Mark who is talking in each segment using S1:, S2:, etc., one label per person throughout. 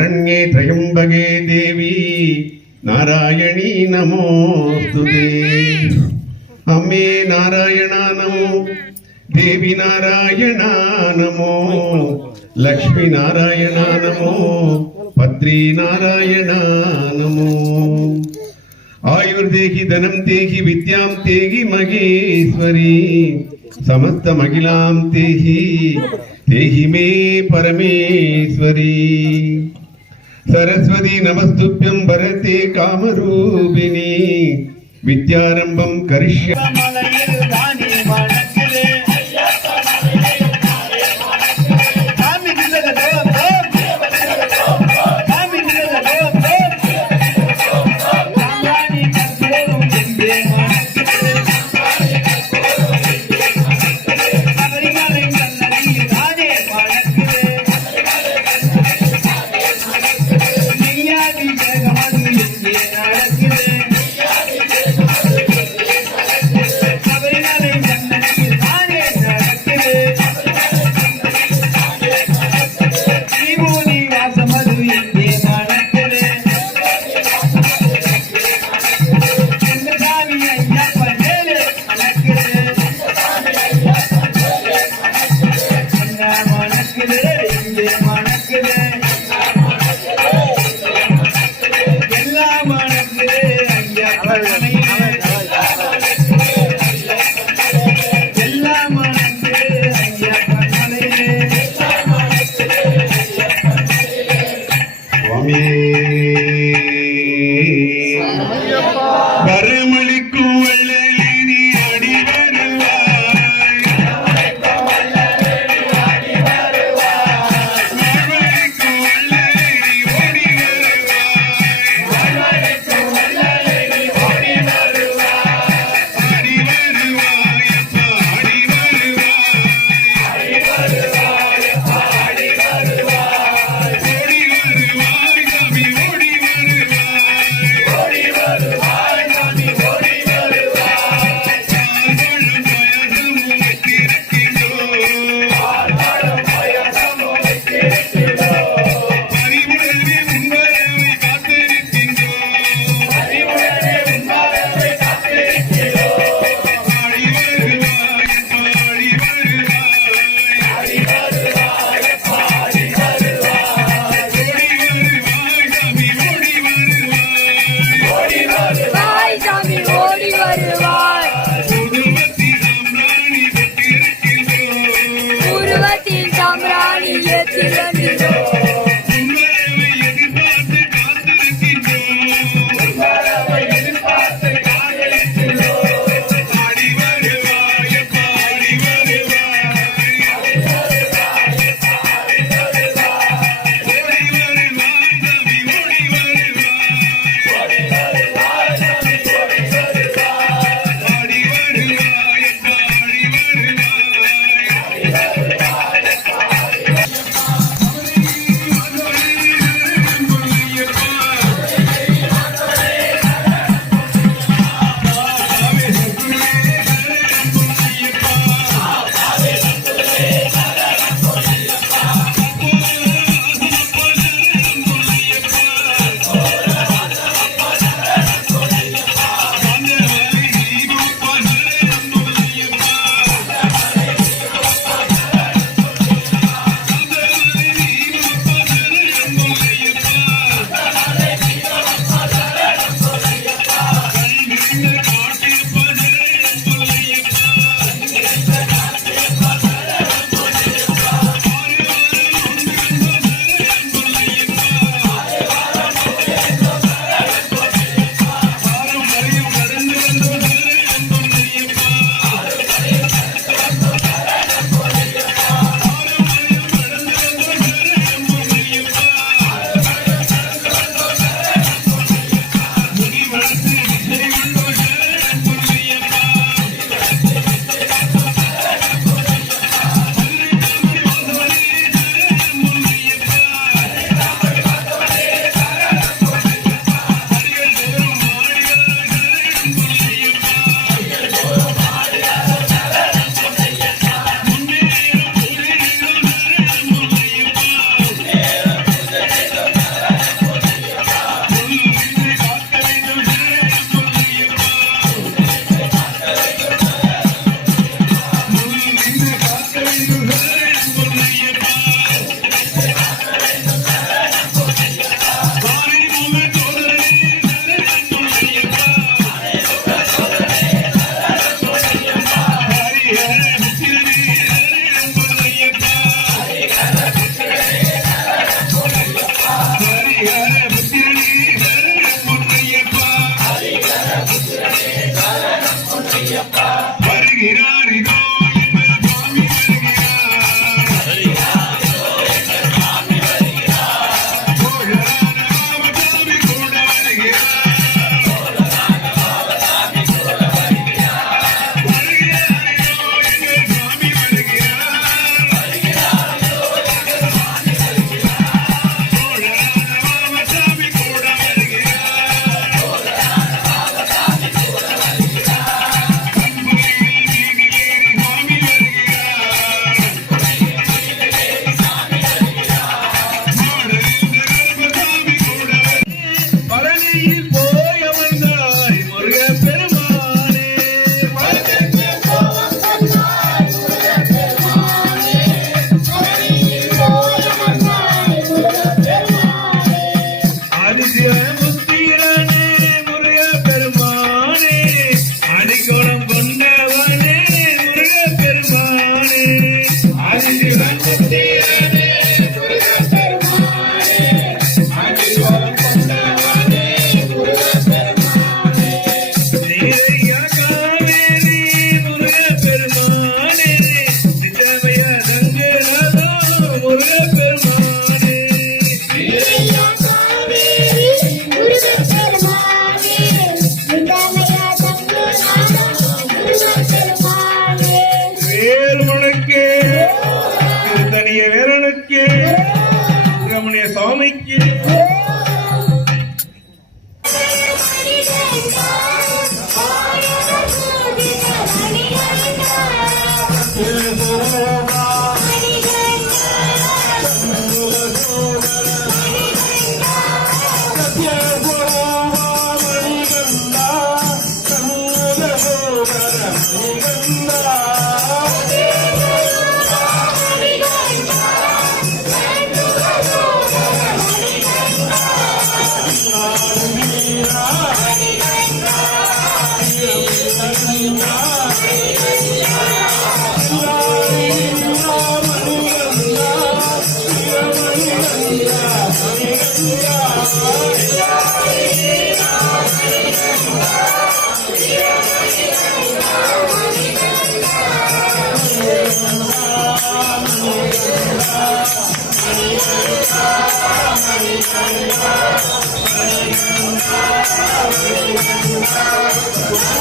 S1: శరణ్యే త్రయంబగే దేవి. నారాయణీ నమోస్తు అమ్మే నారాయణ నమో. దేవి నారాయణ నమో. లక్ష్మీ నారాయణ నమో. పత్రి నారాయణ నమో. ఆయుర్దేహి ధనం తేహి విద్యాం తేహి మహేశ్వరి. సమస్త మహిళాం తేహి. తేహి మే పరమేశ్వరి. సరస్వతి నమస్తుభ్యం భరతే కామరూపిణి. విద్యారంభం కరిష్య. Sarvayapa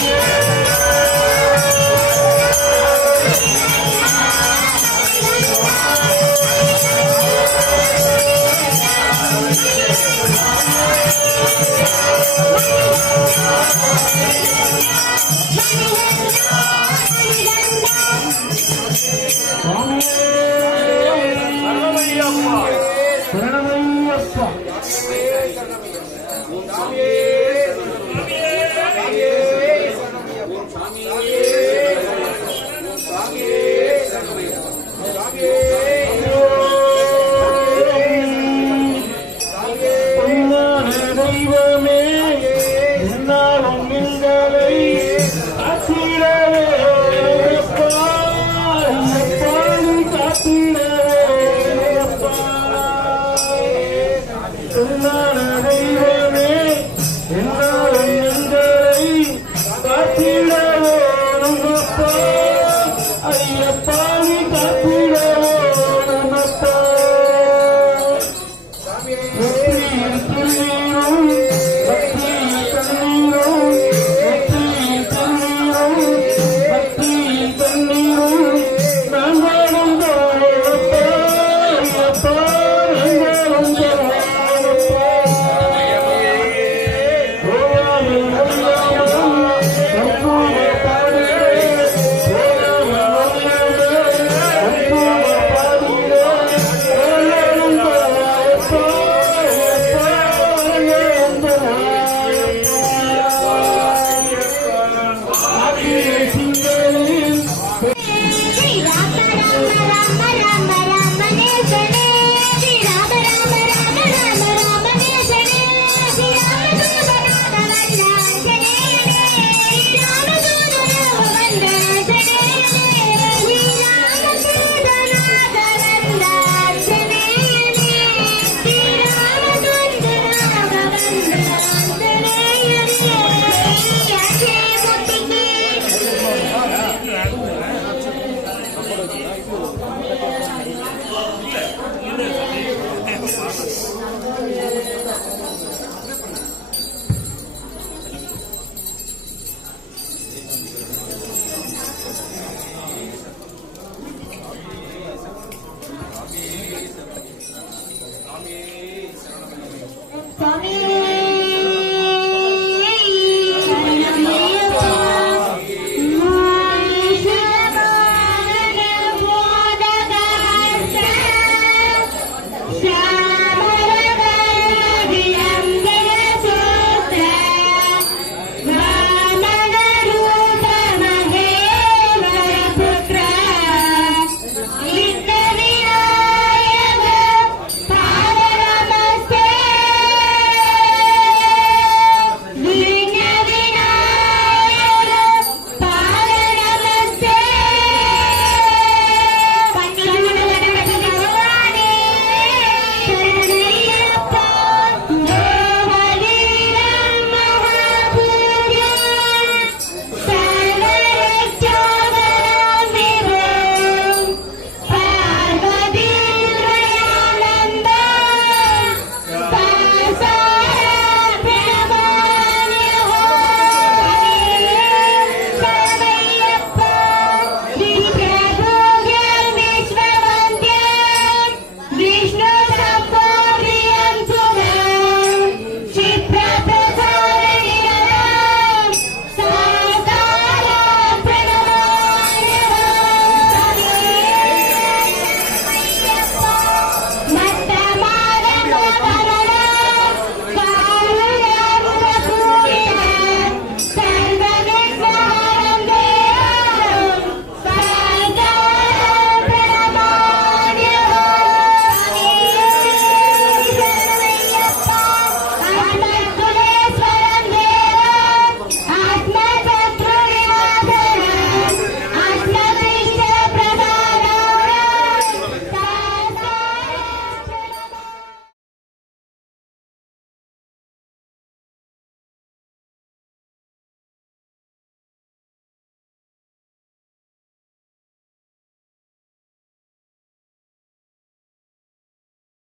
S2: Yeah. sun again.